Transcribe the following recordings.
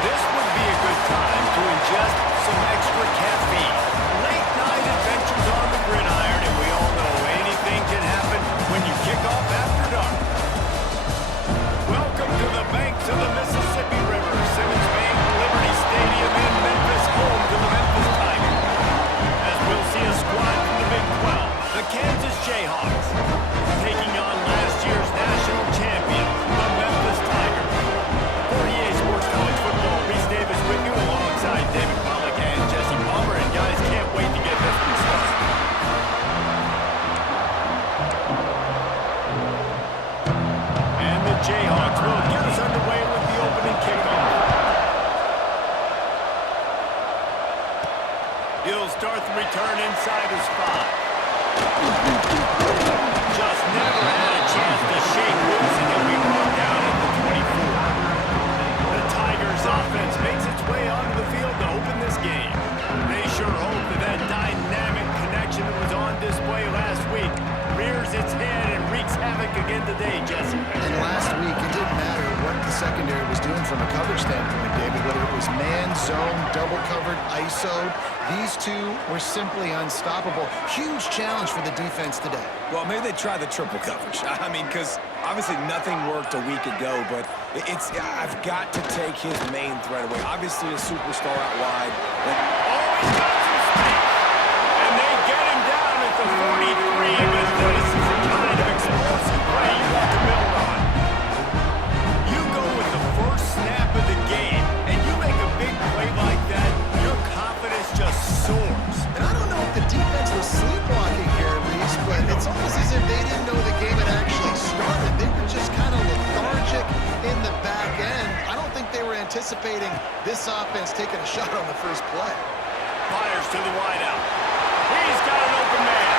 This would be a good time to ingest some extra caffeine. Late night adventures on the gridiron, and we all know anything can happen when you kick off after dark. Welcome to the banks of the Mississippi River, Simmons Bank, Liberty Stadium in Memphis, home to the Memphis Tigers. As we'll see a squad from the Big 12, the Kansas Jayhawks, taking on last year's national champion, the Memphis Tigers. For EA Sports College Football, Reese Davis with you alongside David Pollack and Jesse Palmer. And guys, can't wait to get this one started. And the Jayhawks will get us underway with the opening kickoff. He'll start the return inside his 5. Just never had a chance to shake loose, and he'll be brought down at the 24. The Tigers offense makes its way onto the field to open this game. They sure hope that dynamic connection that was on display last week rears its head and wreaks havoc again today, Jesse. And last week, it didn't matter what the secondary was doing from a coverage standpoint, David, whether it was man, zone, double covered, ISO. These two were simply unstoppable. Huge challenge for the defense today. Well, maybe they try the triple coverage. I mean, because obviously nothing worked a week ago, but I've got to take his main threat away. Obviously a superstar out wide. Oh, he's got some space. And they get him down at the 43, but this is the kind of explosive play you want to build on. You go with the first snap of the game, and you make a big play like that, your confidence just soars. And I don't know if the defense was sleepwalking here, Reese, but it's almost as if they didn't know the game had actually started. They were just kind of lethargic in the back end. I don't think they were anticipating this offense taking a shot on the first play. Fires to the wideout. He's got an open man.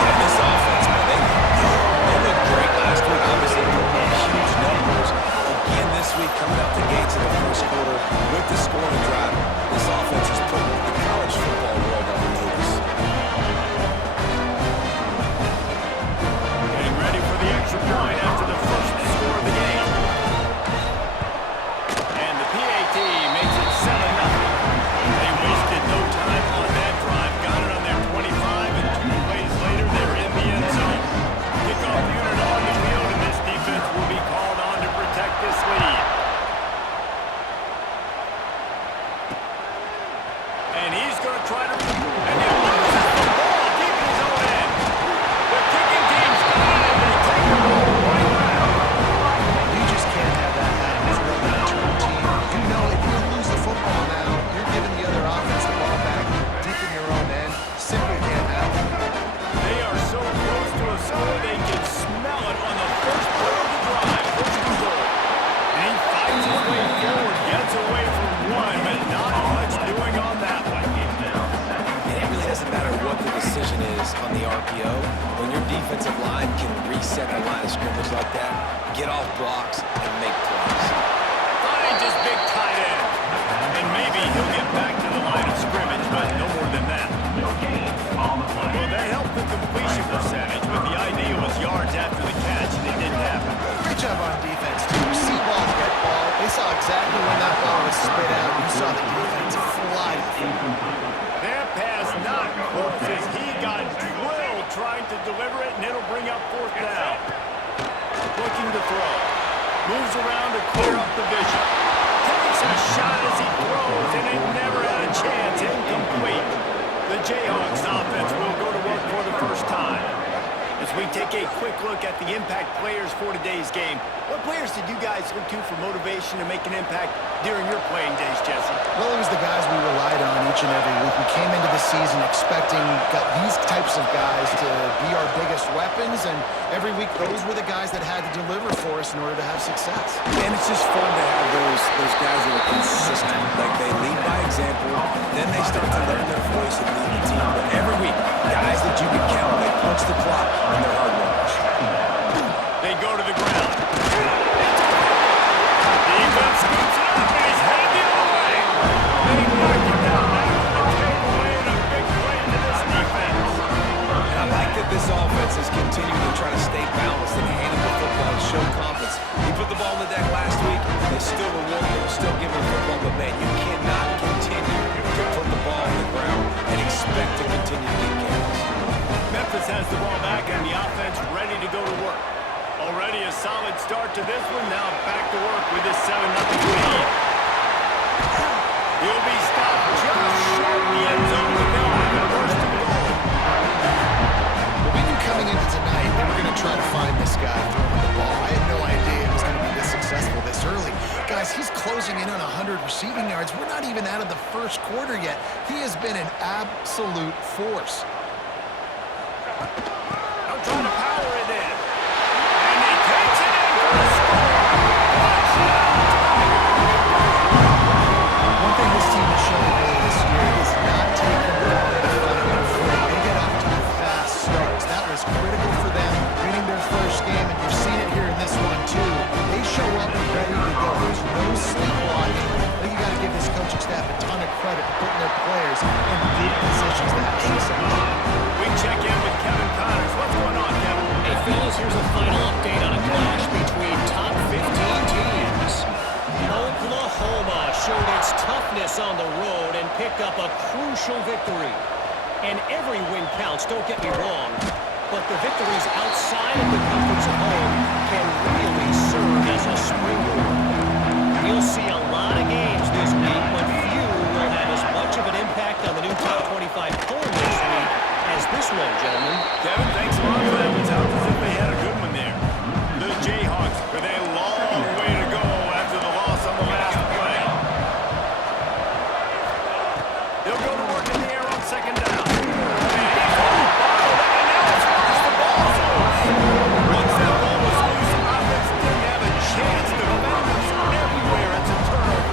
And this offense, man, they looked great last week. Obviously, put up huge numbers. Again this week, coming out the gates in the first quarter with the scoring drive. This offense is putting the college football world on notice. Getting ready for the extra point after the first score of the game. And the PAT makes it 7-0. They wasted no time on that drive. Got it on their 25, and 2 plays later, they're in the end zone. Kickoff unit on the field, and this defense will be called on to protect this lead. And he's going to try to... And he loses the ball deep in his own end. The kicking team's got it, and they take the ball right back. You just can't have that happen as a return team. You know if you lose the football now, you're giving the other offense the ball back deep in your own end. Simply can't happen. They are so close to a score, they can smell it on the first play of the drive. First and goal. And he fights his way forward, gets away from one, but not much doing on that one. And it really doesn't matter what the decision is on the RPO. When your defensive line can reset the line of scrimmage like that, get off blocks and make plays. Finds his big tight end. And maybe he'll get back to the line of scrimmage, but no more than that. Well, they helped the completion percentage, but the idea was yards after the catch, and it didn't happen. Great job on defense, too. See ball, get ball. They saw exactly when that ball was spit out. You saw the defense fly. That pass not close as he got drilled trying to deliver it, and it'll bring up 4th down. Looking to throw. Moves around to clear up the vision. Takes a shot as he throws, and it never had a chance. Incomplete. The Jayhawks offense will go to work for the first time. As we take a quick look at the impact players for today's game, what players did you guys look to for motivation to make an impact during your playing days, Jesse? Well, it was the guys we relied on each and every week. We came into the season expecting these types of guys to be our biggest weapons, and every week those were the guys that had to deliver for us in order to have success. And it's just fun to have those guys that are consistent. Like, they lead by example, then they start to learn their voice and lead the team. But every week, guys that you can count, they punch the clock, and they're hard workers. They go to the ground. Defense scoops it up, and he's headed the other way. They knock him down after the takeaway, and a big play to this defense. And I like that This offense is continuing to try to stay balanced and handle the football and show confidence. He put the ball on the deck last week. They still reward him, still give him the football. But, man, you cannot continue to put the ball on the ground and expect to continue to get gains. Memphis has the ball back and the offense ready to go to work. Already a solid start to this one. Now back to work with this 7-0 lead. He'll be stopped just short of the end zone, but they'll have it first and goal. Well, we knew coming into tonight they were going to try to find this guy throwing the ball. I had no idea it was going to be this successful this early. Guys, he's closing in on 100 receiving yards. We're not even out of the first quarter yet. He has been an absolute force. I'm trying to power it in. And he takes it in for a score. One thing this team has shown early this year is not taking long to find their footing. They get off to fast starts. That was critical for them, winning their first game, and you've seen it here in this one too. They show up ready to go. There's no sleepwalking. I think you got to give this coaching staff a ton of credit for putting their players in good positions to have success. We check in with Kevin Connors. What's going on, Kevin? Hey, fellas, here's a final update on a clash between top 15 teams. Oklahoma showed its toughness on the road and picked up a crucial victory. And every win counts, don't get me wrong, but the victories outside of the comforts of home can really serve as a springboard. We'll see a lot of games this week, but few will have as much of an impact on the new top 25 poll this week as this one, gentlemen. Kevin, thanks a lot for that. It sounds as if they had a good one there. The Jayhawks with a long way to go after the loss on the last play. They'll go to work in the air on second down. And he's on the ball, and now it's lost the ball. Once that ball was loose, the offense didn't have a chance. Defenders everywhere. It's a turnover.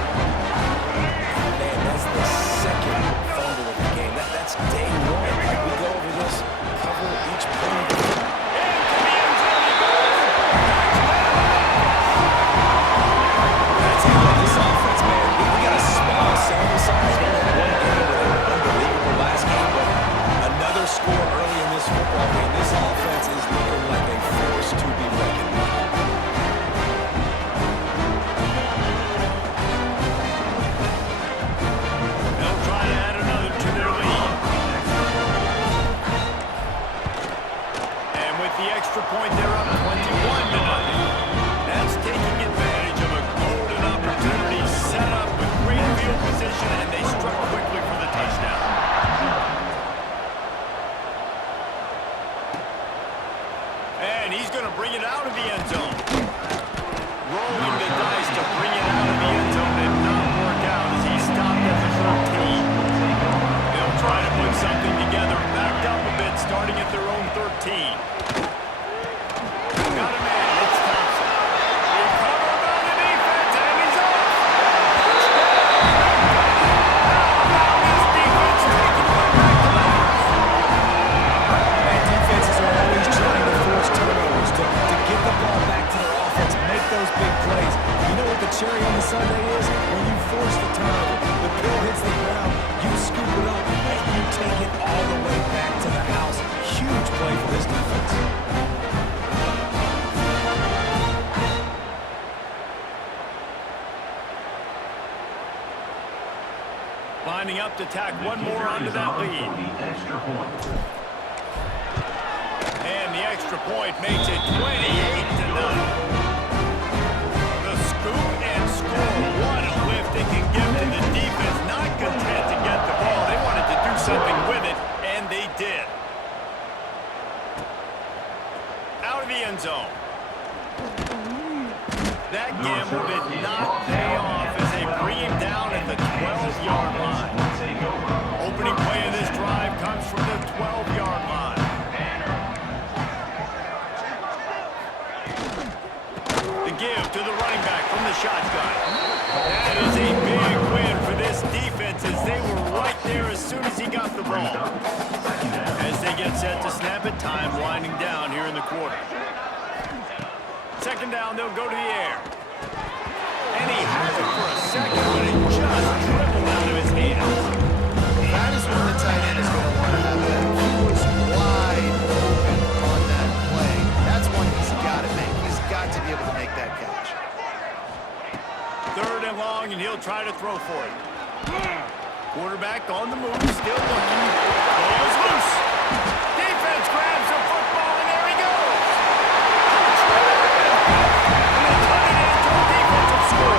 Man, that's the second fumble of the game. That's day one. Like we go over this, cover each play. That's how this offense, man. We got a small sample size. We had one game with an unbelievable last game, but another score early in this football game. This offense is looking like a force to be reckoned with. They'll try to add another to their lead. And with the extra point, they're up 21-0. That's taking advantage of a golden opportunity set up with great field position, and they struck quickly for the touchdown. And he's going to bring it out of the end zone. Rolling the dice to bring it out of the end zone did not work out as he stopped at the 13. They'll try to put something together, backed up a bit, starting at their own 13. Got a man, it's Thompson. Recovered by the defense, and he's off. Now this defense taking one back to the house. Man, defenses are always trying to force turnovers to get the ball back to their offense, make those big plays. You know what the cherry on the sundae is? When you force the turnover, the ball hits the ground, you scoop it up, and you take it all the way back to the house. Huge play for this defense. Lining up to tack one more onto that lead. And the extra point makes it 28-0. The scoop and score. What a lift they can give to the defense. Not content to get the ball. They wanted to do something with it, and they did. Out of the end zone. That gamble did not pay off as they bring him down at the 12-yard line. Opening play of this drive comes from the 12-yard line. The give to the running back from the shotgun. That is a big win for this defense as they were right there as soon as he got the ball. As they get set to snap it, time winding down here in the quarter. Second down, they'll go to the air. And he had it for a second, but it just dribbled out of his hands. That is when the tight end is going to want to have that. He was wide open. they'll try to throw for it. Quarterback on the move, still looking. Ball is loose. Defense grabs the football, and there he goes. And they cut it into a defensive score.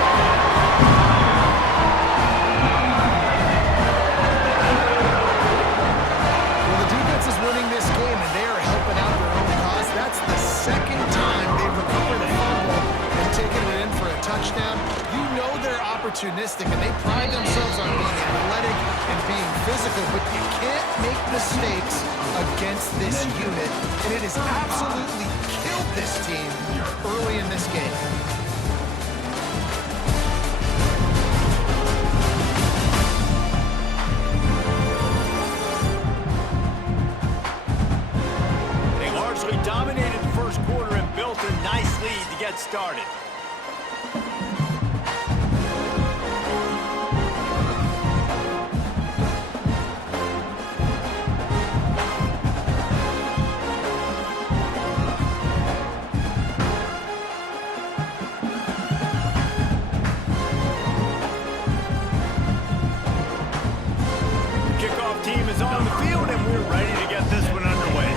Well, the defense is winning this game, and they are helping out their own cause. That's the second time they've recovered a fumble and taken it in for a touchdown. You know they're opportunistic, and they pride themselves on being athletic and being physical, but you can't make mistakes against this unit, and it has absolutely killed this team early in this game. They largely dominated the first quarter and built a nice lead to get started. Kickoff team is on the field, and we're ready to get this one underway.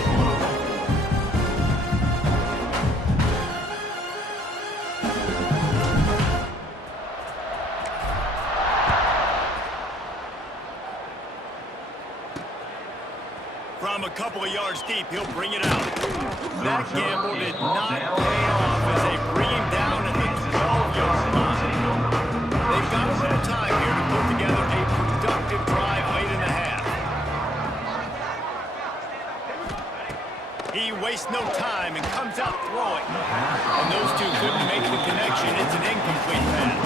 From a couple of yards deep, he'll bring it out. That gamble did not pay off as they bring him down at the 12-yard line. They've got a little time here to put together a productive drive late in the half. He wastes no time and comes out throwing. And those two couldn't make the connection. It's an incomplete pass.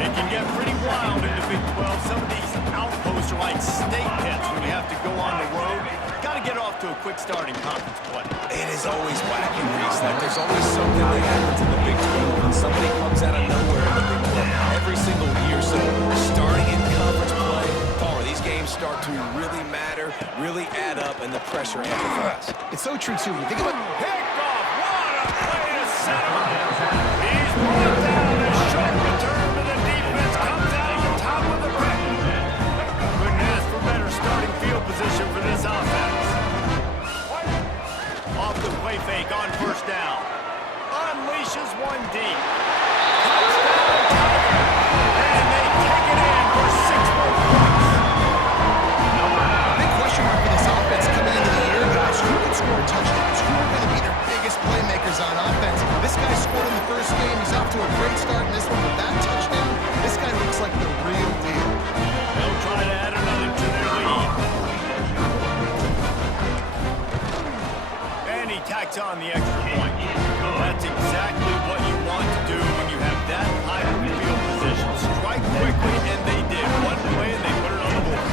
It can get pretty wild in the Big 12. Some of these outposts are like snake pits when you have to go on the road. Got to get off to a quick start in conference play. It is always wacky, Reese. Like, there's always something that happens in the Big 12 when somebody comes out of nowhere in the Big 12 every single year. So, starting in conference play, Palmer, these games start to really matter, really add up, and the pressure amplifies. It's so true, too. Think about Picked off. What a play to set him up. He's brought down. A short return to the defense comes out of the top of the pick. Couldn't ask for better starting field position for this offense. Off the play fake on first down. Unleashes one deep. Touchdown, Tiger. And they take it in for 6 more points. big question mark for this offense coming into the year, guys. Who can score touchdowns? Who are going to be their biggest playmakers on offense? This guy scored in the first game. He's off to a great start in this one with that touchdown. This guy looks like the real deal. They'll try to add another to their lead. And he tacks on the extra point. That's exactly what you want to do when you have that high field position. Strike quickly, and they did. One play, and they put it on the board.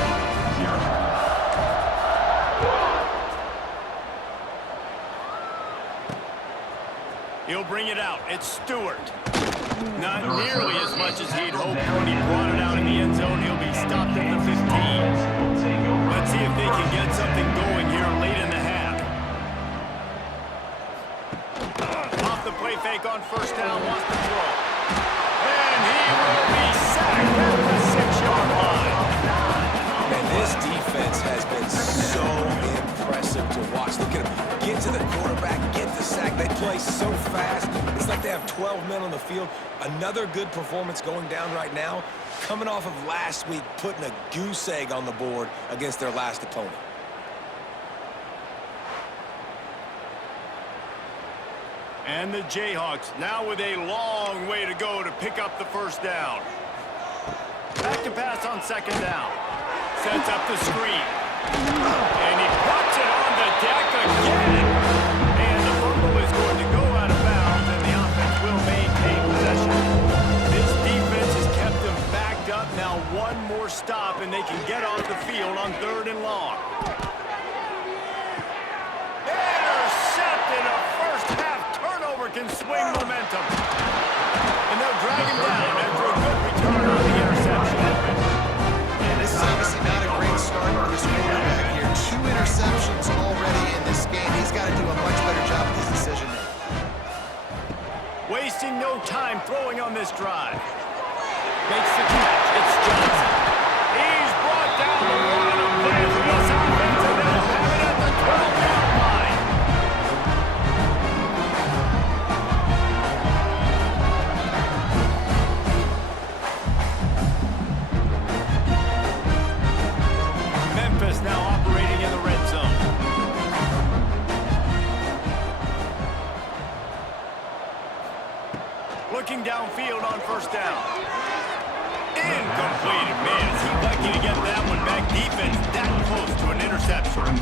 He'll bring it out. It's Stewart. Not nearly as much as he'd hoped when he brought it out in the end zone. He'll be stopped at the 15. Let's see if they can get something going here late in the half. Off the play fake on first down, wants to throw. And he will be sacked at the 6-yard line. And this defense has been so impressive to watch. Look at them get to the quarterback, get the sack. They play so fast. It's like they have 12 men on the field. Another good performance going down right now, coming off of last week, putting a goose egg on the board against their last opponent. And the Jayhawks now with a long way to go to pick up the first down. Back to pass on second down. Sets up the screen. And he puts it on the deck again. And the fumble is going to go out of bounds, and the offense will maintain possession. This defense has kept them backed up. Now one more stop, and they can get off the field on 3rd and long. Intercepted. A first half turnover can swing momentum. And they'll drag him down after a good return on the interception. And this is obviously not a great start for this quarterback here. 2 interceptions already in this game. He's got to do a much better job with his decision-making. Wasting no time throwing on this drive. Makes the catch. It's Johnson. He's brought down the line of play for this offense, and they'll have it at the 12-yard line. Memphis now operating in the red zone. Looking downfield on first down. Incomplete. Man, is he lucky to get that one back. Defense that close to an interception.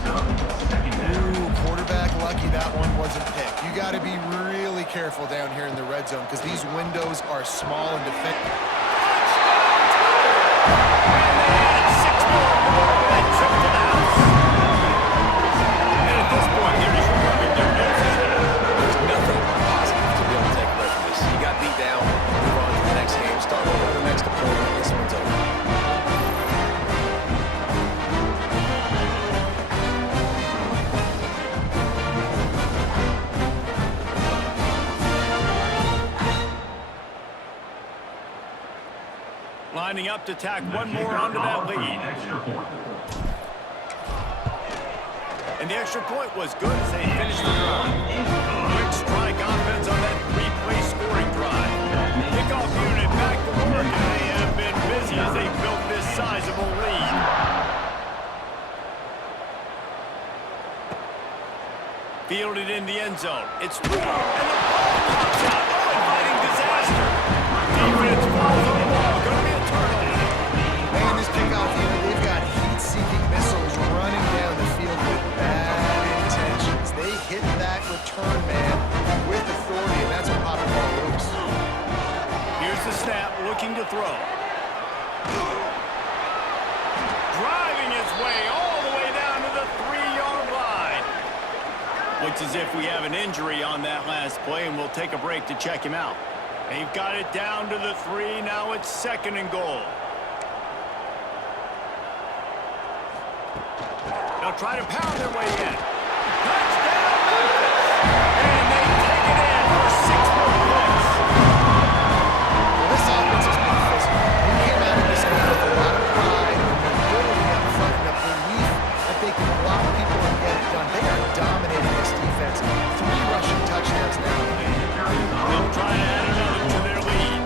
Ooh, quarterback lucky that one wasn't picked. You got to be really careful down here in the red zone because these windows are small and defensive. And they add 6 more for that trip to the house. And at this point, they're just rubbing their noses in it. There's nothing positive to be able to take away from this. You got beat down, move on to the next game, start over on the next opponent. This one's over. Lining up to tack one more onto that lead. And the extra point was good as they finished the drive. Quick strike offense on that 3-play scoring drive. Kickoff unit back to work, and they have been busy as they built this sizable lead. Fielded in the end zone. It's through, and the ball pops out. Oh, inviting disaster. Defense falls on the ball. Going to be a turnover. Man, this kickoff unit, they've got heat-seeking missiles running down the field with bad intentions. They hit that return man with authority, and that's what popped the ball loose. Here's the snap, looking to throw. Driving his way all the way down to the 3-yard line. Looks as if we have an injury on that last play, and we'll take a break to check him out. They've got it down to the 3. Now it's 2nd and goal. They'll try to pound their way in. Touchdown, Memphis! And they take it in for 6 more points. Well, this offense has been physical. They came out of this game with a lot of pride and ability up front and a belief that they can block people and get it done. They are dominating this defense. 3 rushing touchdowns now in the game. They'll try to add another to their lead.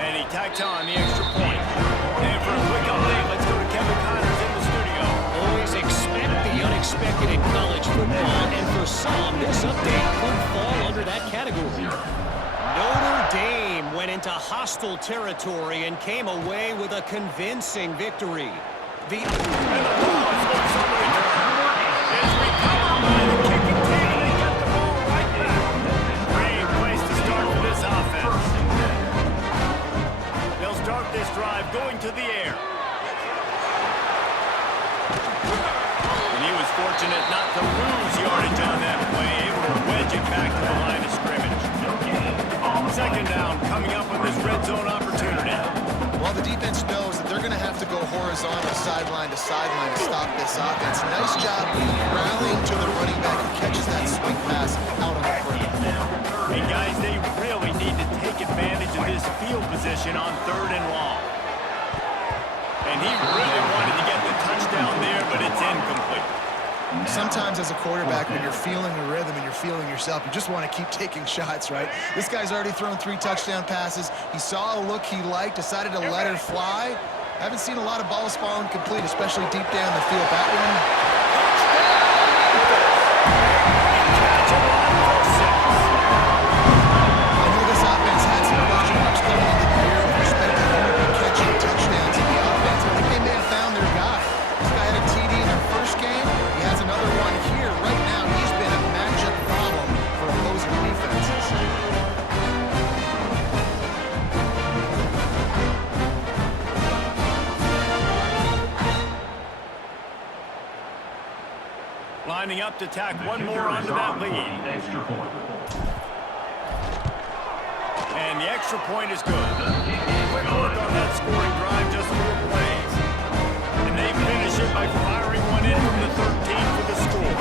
And he tacks on the extra point. And for a quick update, let's go to Kevin Connors in the studio. Always expect the unexpected in college football, and for some, this update could fall under that category. Notre Dame went into hostile territory and came away with a convincing victory. And the ball is loose on the return. It's recovered by the kicking team, and they get the ball right back. Great place to start for this offense. They'll start this drive going to the air. And he was fortunate not to lose yardage on that play, able to wedge it back to the line of scrimmage. 2nd down coming up on this red zone opportunity. Well, the defense knows that they're going to have to go horizontal sideline to sideline to stop this offense. Nice job rallying to the running back who catches that swing pass out on the perimeter. And guys, they really need to take advantage of this field position on 3rd and long. And he really wanted to get the touchdown there, but it's incomplete. Sometimes as a quarterback, when you're feeling the rhythm and you're feeling yourself, you just want to keep taking shots, right? This guy's already thrown 3 touchdown passes. He saw a look he liked, decided to let her fly. I haven't seen a lot of balls falling complete, especially deep down the field. That one. I know this offense had some question marks coming into the year with respect to who would be catching touchdowns in the offense. I think they may have found their guy. This guy had a TD in their first game. He has another one here. Right now, he's been a matchup problem for opposing defenses. Lining up to tack one more onto that lead. And the extra point is good. Quick work on that scoring drive, just 4 plays. And they finish it by firing one in from the 13 for the score.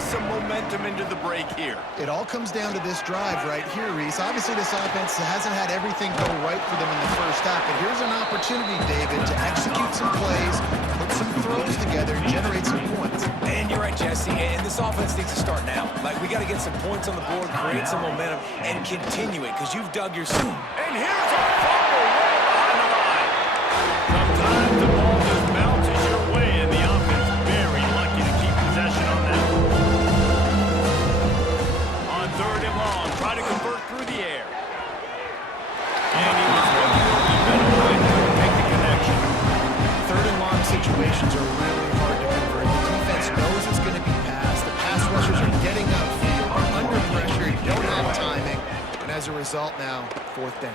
some momentum into the break here. It all comes down to this drive right here, Reese. Obviously, this offense hasn't had everything go right for them in the first half, but here's an opportunity, David, to execute some plays, put some throws together, and generate some points. And you're right, Jesse, and this offense needs to start now. Like, we got to get some points on the board, create some momentum, and continue it, because you've dug yourself. And here's a fumble way behind the line. Sometimes the ball just bounces your way, and the offense very lucky to keep possession on that one. On 3rd and long, try to convert through the air. And he was looking over the middle and couldn't make the connection. 3rd and long situations are really hard to convert. The defense knows it's going to be passed. The pass rushers are getting upfield, are under pressure, don't have timing, and as a result now, 4th down.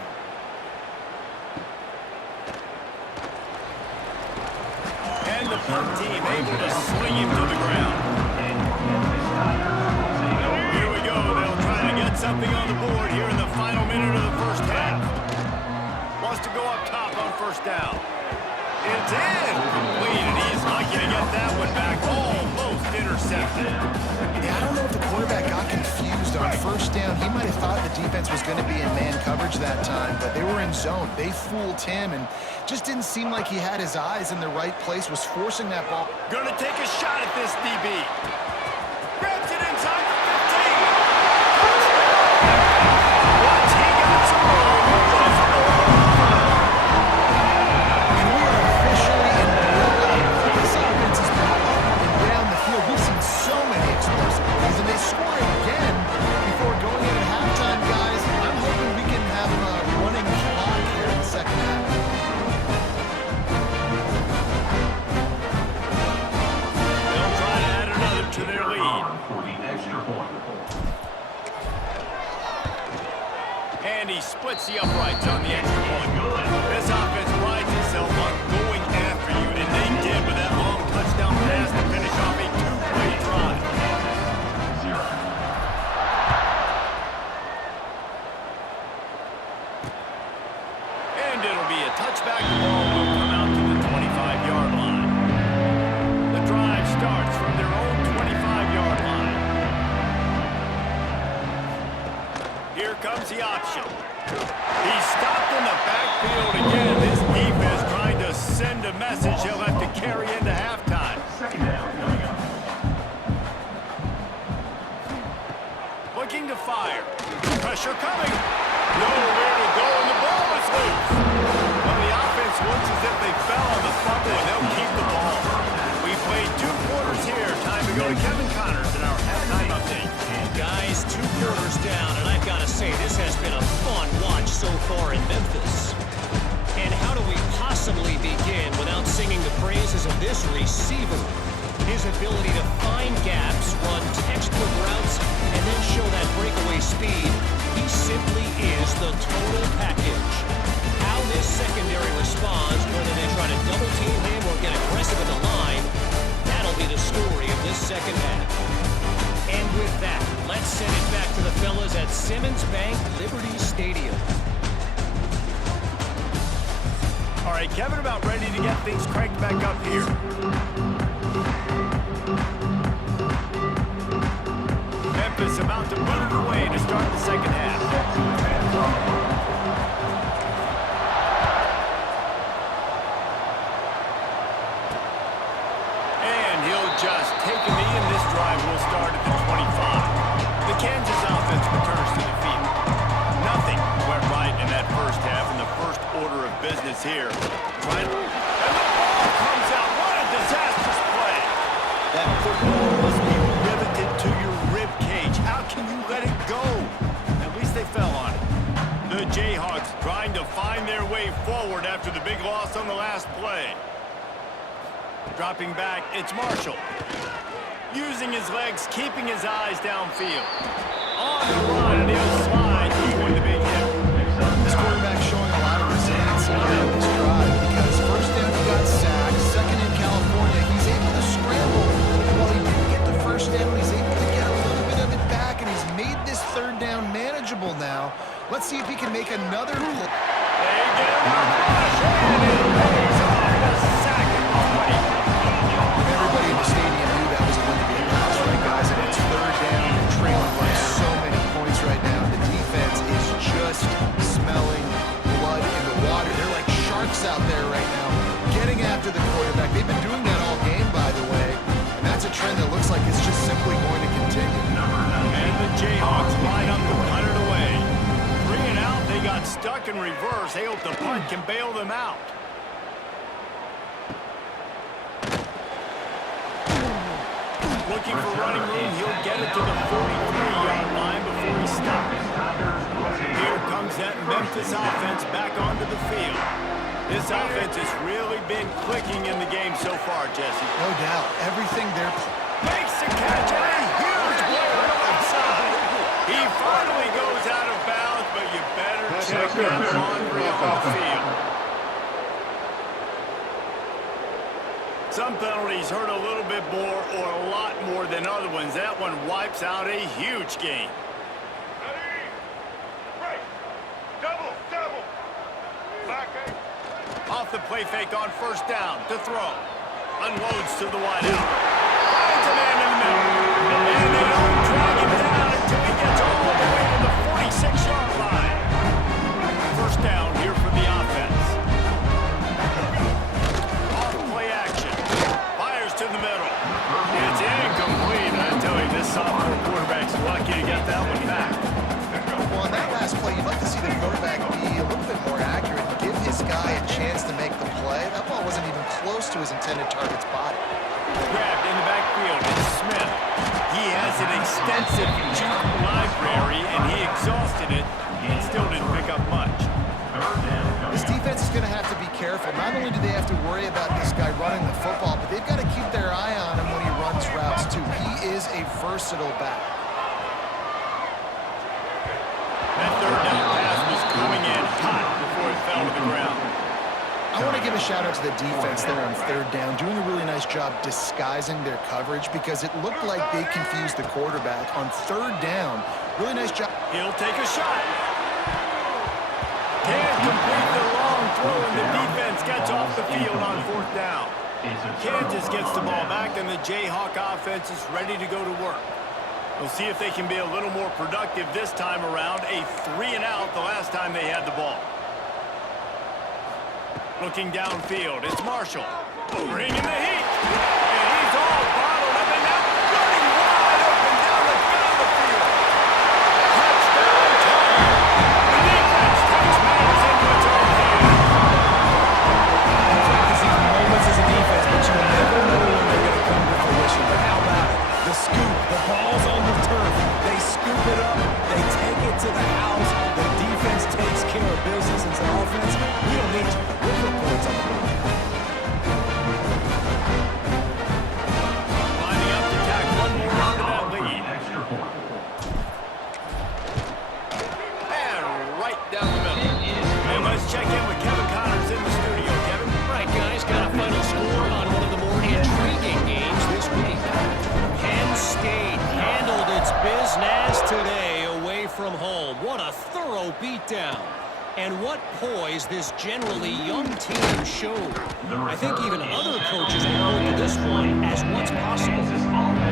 And the punt team able to sling him to the ground. Here we go. They'll try to get something on the board here in the final minute of the first half. Wants to go up top on 1st down. It's in. Complete, and he's lucky to get that one back. Almost intercepted. Yeah, I don't know if the quarterback got confused on 1st down. He might have thought the defense was going to be in man coverage that time, but they were in zone. They fooled him, and just didn't seem like he had his eyes in the right place, was forcing that ball. Gonna take a shot at this DB. Grabs it inside the 15. Watch, he got some room. And we are officially in blowout. This offense has been up and down the field. We've seen so many explosive plays, and they score again before going in at halftime, guys. I'm hoping we can have a running clock here in the second half. They'll try to add another to their lead. And he splits the uprights on the extra point. This offense prides itself on going after you, and they did with that long touchdown pass to finish off a 2-play drive. And it'll be a touchback. The ball will come out to the 25-yard line. The drive starts from their own 25-yard line. Here comes the option. He's stopped in the backfield again. This defense trying to send a message he'll have to carry into halftime. Looking to fire. Pressure coming. Nowhere to go, and the ball is loose. Well, the offense looks as if they fell on the fumble, and they'll keep the ball. We played 2 quarters here. Time to go to Kevin Connors in our halftime update. Guys, 2 quarters down, and I've got to say, this has been a fun watch so far in Memphis. And how do we possibly begin without singing the praises of this receiver? His ability to find gaps, run textbook routes, and then show that breakaway speed. He simply is the total package. How this secondary responds, whether they try to double team him or get aggressive in the line, that'll be the story of this second half. And with that, let's send it back to the fellas at Simmons Bank Liberty Stadium. All right, Kevin, about ready to get things cranked back up here. Memphis about to move away to start the second half. And he'll just take a knee, and this drive will start at the 25. The Kansas offense returns to the field. Nothing went right in that first half, in the first order of business here. And the ball comes out. What a disastrous play. That football must be riveted to your rib cage. How can you let it go? At least they fell on it. The Jayhawks trying to find their way forward after the big loss on the last play. Dropping back, it's Marshall. Using his legs, keeping his eyes downfield. On the run, and he'll slide. He's going to be hit. This quarterback showing a lot of resilience on this drive because 1st down he got sacked, 2nd in California, he's able to scramble. While he didn't get the 1st down, he's able to get a little bit of it back, and he's made this 3rd down manageable now. Let's see if he can make another play. They get him a rush, and it pays off. The sack at 20. Everybody in the stadium knew that was going to be a pass, right, guys? And it's sharks out there right now, getting after the quarterback. They've been doing that all game, by the way, and that's a trend that looks like it's just simply going to continue. And the Jayhawks line up to punt it away. 3 and out, they got stuck in reverse. They hope the punt can bail them out. Looking for running room, he'll get it to the 43-yard line before he stops. Here comes that Memphis offense back onto the field. This offense has really been clicking in the game so far, Jesse. No doubt. Everything they're... Makes the catch, and a huge play offside. He finally goes out of bounds, but you better check that laundry on the field. Some penalties hurt a little bit more or a lot more than other ones. That one wipes out a huge game. Right. Double. Back eight. Off the play fake on first down to throw. Unloads to the wideout. Finds a man in the middle. And they don't drag him down until he gets all the way to the 46-yard line. First down here for the offense. Off play action. Fires to the middle. It's incomplete. I tell you, this sophomore quarterback's lucky to get that one back. Well, on that last play, you'd like to see the quarterback be a little bit more accurate and give his guy a chance to make the play. That ball wasn't even close to his intended target's body. Grabbed in the backfield, it's Smith. He has an extensive juke library, and he exhausted it and still didn't pick up much. This defense is going to have to be careful. Not only do they have to worry about this guy running the football, but they've got to keep their eye on him when he runs routes, too. He is a versatile back. That third down pass was coming in hot before it fell to the ground. I want to give a shout-out to the defense there on third down, doing a really nice job disguising their coverage because it looked like they confused the quarterback on third down. Really nice job. He'll take a shot. Can't complete the long throw, and the defense gets off the field on fourth down. Kansas gets the ball back, and the Jayhawk offense is ready to go to work. We'll see if they can be a little more productive this time around. A 3 and out the last time they had the ball. Looking downfield, it's Marshall. Bringing the heat. And he's all bottled up and now running wide open down the middle of the field. Touchdown, Tiger. The defense takes matters into its own hands. Practice these moments as a defense, but you never know when they're going to come to fruition. But how about it? The scoop, the ball's on the turf. They scoop it up. They take it to the house. The defense takes care of business. As an offense, we don't need you. We'll put points on the board. Lining up to tack one more onto that lead. And right down the middle. And let's check in with Kevin Connors in the studio. Kevin? Right, guys, got a final score on one of the more intriguing games this week. Penn State handled its business today away from home. What a thorough beatdown. And what poise this generally young team showed. I think even other coaches will look at this one as what's possible.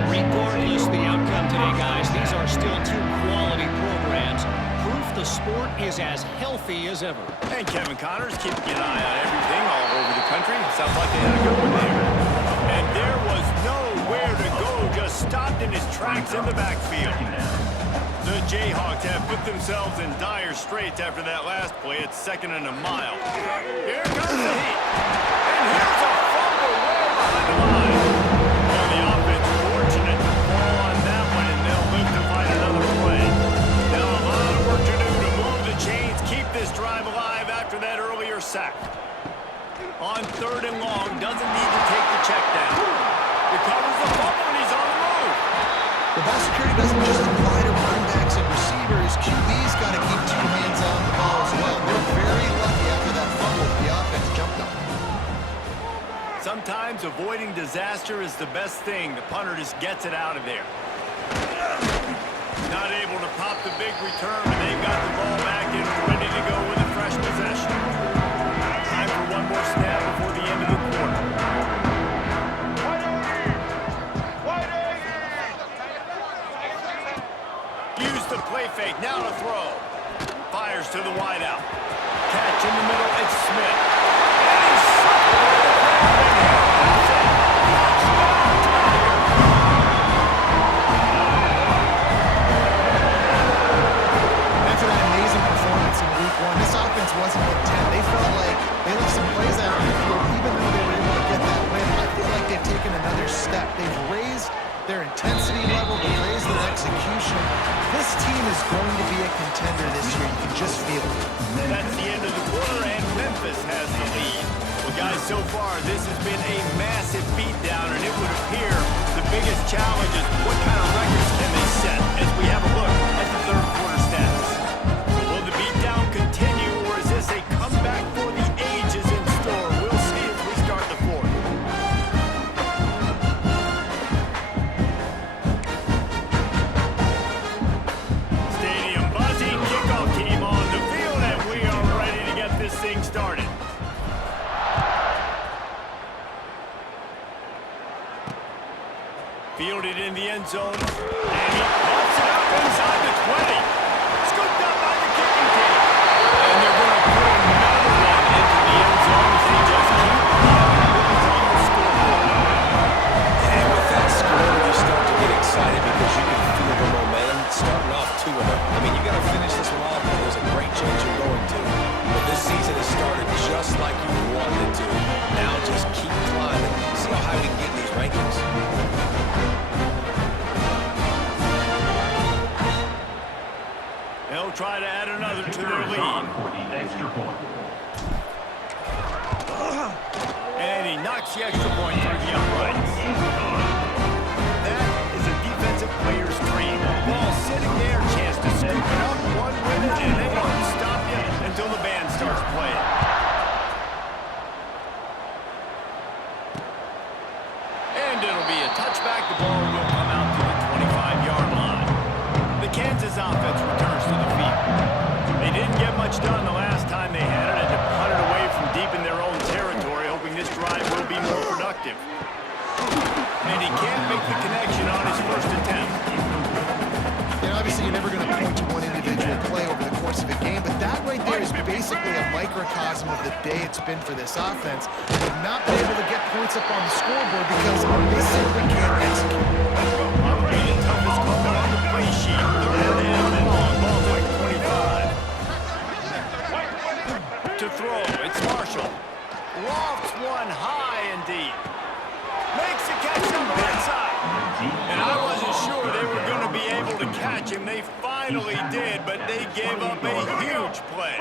Regardless the outcome today, guys, these are still two quality programs. Proof the sport is as healthy as ever. And Kevin Connors keeping an eye on everything all over the country. Sounds like they had a good one there. And there was nowhere to go, just stopped in his tracks in the backfield. The Jayhawks have put themselves in dire straits after that last play. It's 2nd and a mile. Here comes the heat. And here's a fumble way behind the line. Well, the offense fortunate to fall on that one, and they'll live to fight another play. Now a lot of work to do to move the chains, keep this drive alive after that earlier sack. On 3rd and long, doesn't need to take the check down. Recovers the fumble, and he's on the move. The ball security doesn't just apply to running backs and receivers. QB's got to keep 2 hands on the ball as well. They're very lucky after that fumble the offense jumped on. Sometimes avoiding disaster is the best thing. The punter just gets it out of there. Not able to pop the big return, and they've got the ball back and ready to go with a fresh possession. Time for one more snap before the end of the quarter. Use the play fake, now to throw. Fires to the wideout. Catch in the middle, it's Smith. Guys, so far, this has been a massive beatdown, and it would appear the biggest challenge is what kind of records can they set as we have a look at the third quarter stats. So will the beatdown continue, or is this a comeback for the ages in store? We'll see as we start the fourth. Stadium buzzing, kickoff team on the field, and we are ready to get this thing started. Fielded in the end zone, and he pops it up inside the 20. Scooped up by the kicking team. And they're going to put another one into the end zone as they just keep piling points on the scoreboard. And with that score, you start to get excited because you can feel the momentum starting off 2-0. I mean, you got to finish this one off, but there's a great chance you're going to. But this season has started just like you wanted it to. Now just keep climbing. See how high we can get in these rankings. They'll try to add another to their lead. And he knocks the extra point through the uprights. That is a defensive player's dream. Ball sitting there, chance to scoop it up, one with it, and they don't stop you until the band starts playing. And it'll be a touchback. The ball will come out to the 25-yard line. The Kansas offense returns to the field. They didn't get much done the last time they had it, and to punt it away from deep in their own territory, hoping this drive will be more productive. And he can't make the connection on his first attempt. And obviously, you're never going to point to one individual play over the course of a game, but that right there is basically a microcosm of the day it's been for this offense. They've not been able to get points up on the scoreboard because they simply can't execute. Probably the toughest call on the play sheet. Third and long. Ball's like 25. To throw, it's Marshall. Lofts one high and deep. Makes the catch on the right side. And I wasn't sure they were going to be able to catch him. They finally did, but they gave up a huge play.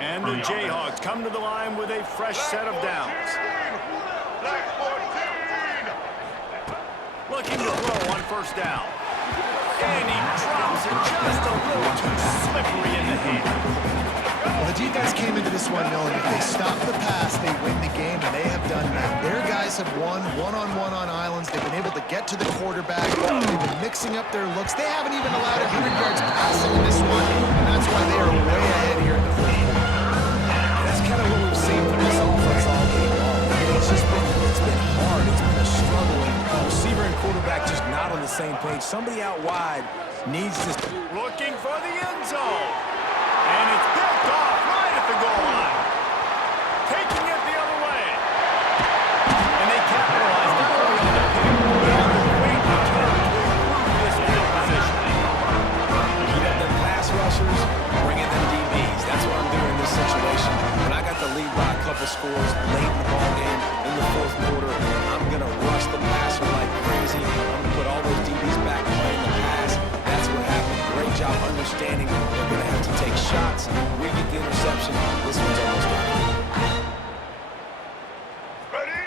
And the Jayhawks come to the line with a fresh set of downs. Looking to throw on first down. And he drops it just a little too slippery in the hand. Well, the defense came into this one knowing if they stop the pass, they win the game, and they have done that. Their guys have won one-on-one on islands. They've been able to get to the quarterback. They've been mixing up their looks. They haven't even allowed 100 yards passing in this one, and that's why they are way ahead here in the fourth quarter. That's kind of what we've seen from this offense all game long. It's been hard. It's been a struggle. And receiver and quarterback just not on the same page. Somebody out wide needs to... Looking for the end zone. And it's picked off right at the goal line. Taking it the other way. And they capitalize not only on the pick, but on the great return to improve this field position. Heat up them pass rushers, bring in them DBs. That's what I'm doing in this situation. When I got the lead by a couple scores late in the ball game, in the fourth quarter, I'm going to rush the passer like crazy. I'm going to put all those DBs back playing the pass. That's what happened. Great job understanding they're going to have to take shots. We get the interception. This one's almost done.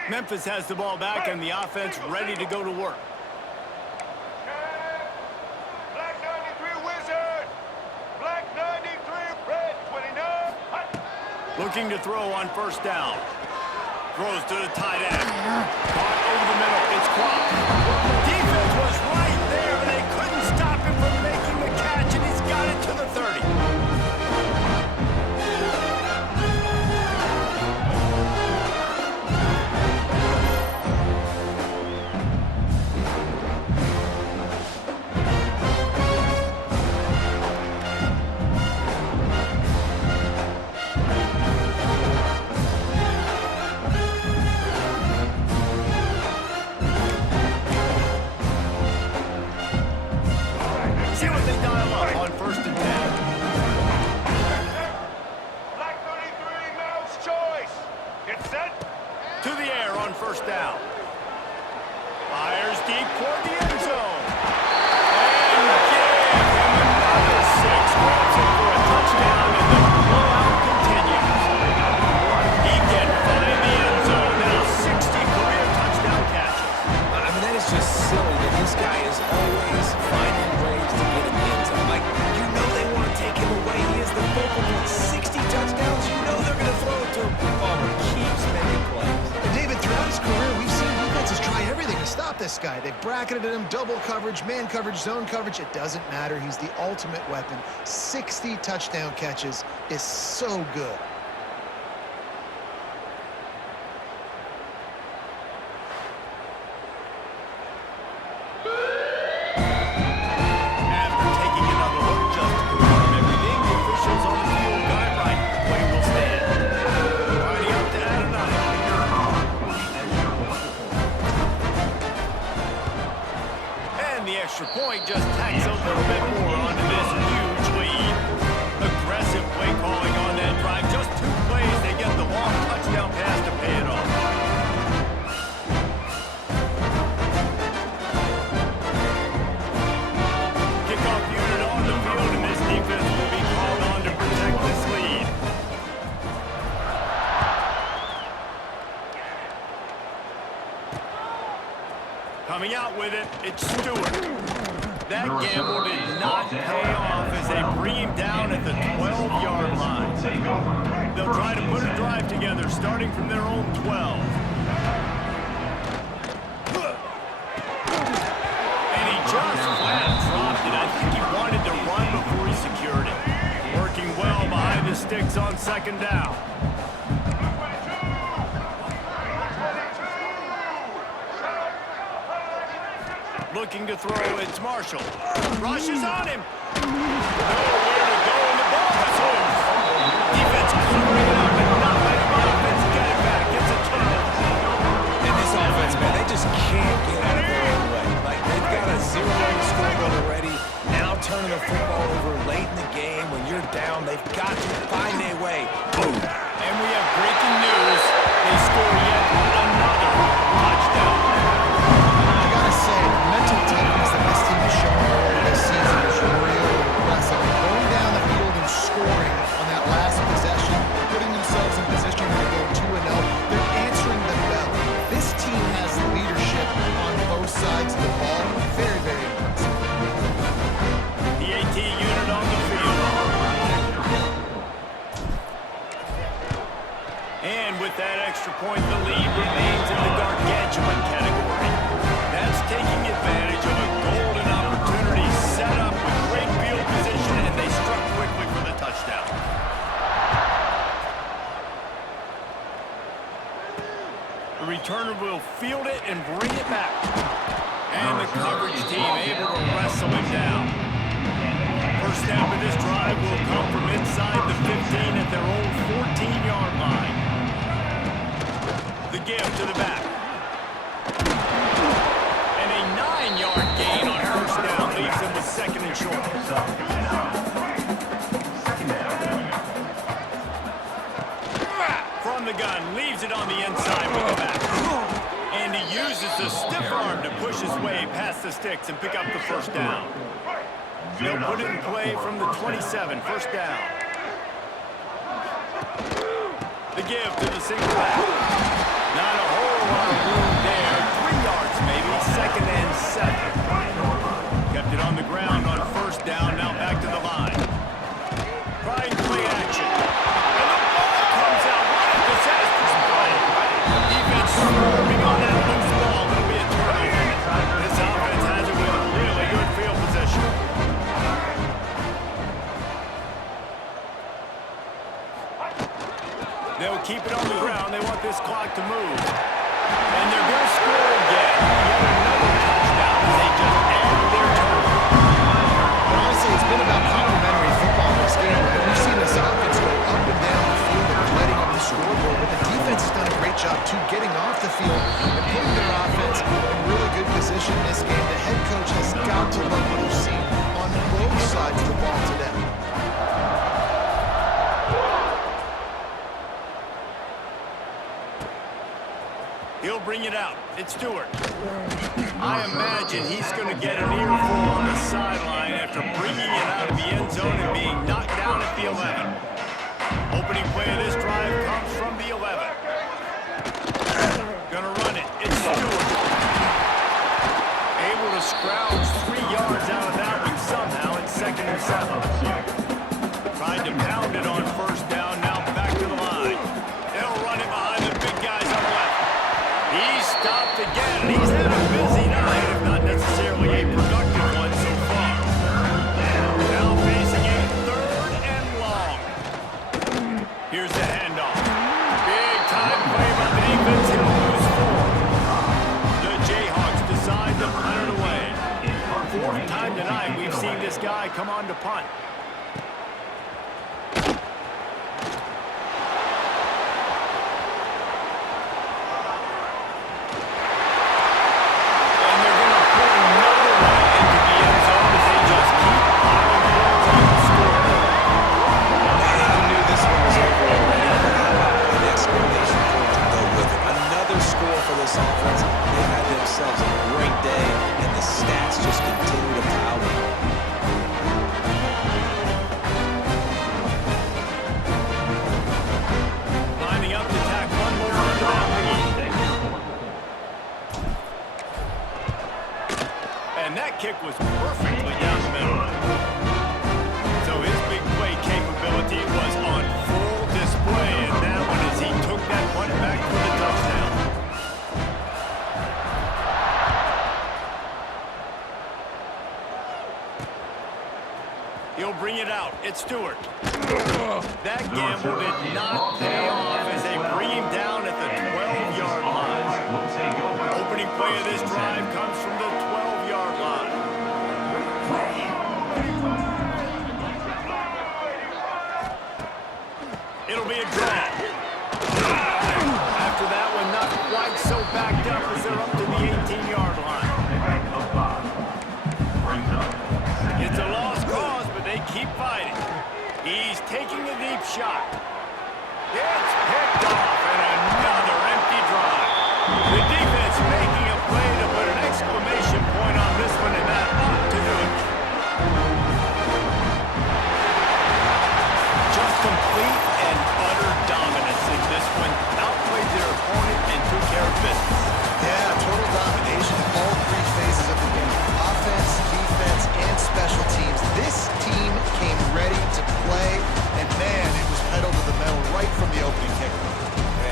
Memphis has the ball back and the offense ready to go to work. Black 93 Wizard. Black 93 Red 29. Hot. Looking to throw on first down. Throws to the tight end. Caught over the middle. It's Croft. Defense was right there, and they couldn't stop him from making the catch, and he's got it to the 30. See what they dial up on first and 10. Black 33 Mouse Choice. Get set. To the air on first down. Fires deep toward the end zone. And give him another 6. Grabs it for a touchdown, and the blowout continues. He can find this guy. They've bracketed him, double coverage, man coverage, zone coverage. It doesn't matter. He's the ultimate weapon. 60 touchdown catches is so good. Point just tacks a little bit more onto this huge lead. Aggressive play calling on that drive. Just 2 plays, they get the long touchdown pass to pay it off. Kickoff unit on the field, and this defense will be called on to protect this lead. Coming out with it, it's Stewart. That gamble did not pay off as they bring him down at the 12-yard line. They'll try to put a drive together, starting from their own 12. And he just flat dropped it. I think he wanted to run before he secured it. Working well behind the sticks on second down. Looking to throw, it's Marshall. Rushes on him. Nowhere to go, and the ball is loose. Defense covering it up and not letting the offense get it back. It's a turnover. And this offense, man, they just can't get out of their own way. Like, they've got a 0-run scoreboard already. Now turning the football over late in the game. When you're down, they've got to find a way. Boom. And we have breaking news. They score yet another touchdown. Mental toughness that this team has shown earlier this season is really impressive. Going down the field and scoring on that last possession, putting themselves in position to go 2-0, they're answering the bell. This team has leadership on both sides of the ball. Very, very impressive. The AT unit on the field. And with that extra point, the lead remains in the gargantuan category. That's taking advantage of a golden opportunity set up with great field position, and they struck quickly for the touchdown. The returner will field it and bring it back. And the coverage team able to wrestle him down. First snap of this drive will come from inside the 15 at their own 14-yard line. The give to the back. 9-yard gain on first down leaves them with second and short. From the gun, leaves it on the inside with the back. And he uses the stiff arm to push his way past the sticks and pick up the first down. They'll put it in play from the 27, first down. The give to the single back. Not a whole lot of room there. 3 yards maybe, second and 7. Kept it on the ground on first down, now back to the line. Trying play action. And the ball comes out. What a disastrous play. Defense swarming on that loose ball. It'll be a turnover. This offense has it with a really good field position. They'll keep it on the ground. They want this clock to move. And they're going to score again. Yet another touchdown as they just add their turnover. But honestly, it's been about complimentary football in this game. Right? We've seen this offense go up and down the field and lighting up the scoreboard. But the defense has done a great job, too, getting off the field and putting their offense in really good position in this game. The head coach has got to love what we've seen on both sides of the ball today. He'll bring it out. It's Stewart. I imagine he's going to get an earful on the sideline after bringing it out of the end zone and being knocked down at the 11. Opening play of this drive comes from the 11. Gonna run it. It's Stewart. Able to scrounge 3 yards out of that one somehow in second and 7. Tried to pound it on first down, now back to the line. They'll run it behind the big guys on the left. He's stopped again. He's had a busy night. on to punt. And they're going to put another one into the end zone as they just keep piling points on the scoreboard. I knew this one was over already, but how about an exclamation point to go with it? Another score for this offense. They've had themselves a great day, and the stats just continue to pile in. Lining up to tack one more onto that lead. And that kick was perfectly down the middle. So his big play capability was on full display in that one as he took that punt back for the touchdown. He'll bring it out. It's Stewart. That gamble did not pay off as they bring him down at the 12-yard line. Opening play of this drive comes from the 12-yard line. It'll be a draw. After that one, not quite so backed up as they're up to the 18-yard line. It's a lost cause, but they keep fighting. He's taking a deep shot. It's picked off, and another empty drive. The defense making a play to put an exclamation point on this one, and that ought to do it. Just complete and utter dominance in this one. Outplayed their opponent and took care of business. Yeah, total domination in all three phases of the game. Offense, defense, and special teams. This team came ready to play, and man, it was pedal to the metal right from the opening kickoff.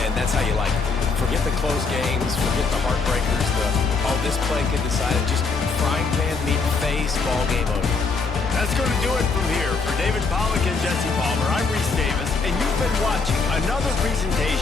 And that's how you like it. Forget the close games, forget the heartbreakers, this play could decide it. Just frying pan, meat, face, ball game over. That's going to do it from here. For David Pollack and Jesse Palmer, I'm Reese Davis, and you've been watching another presentation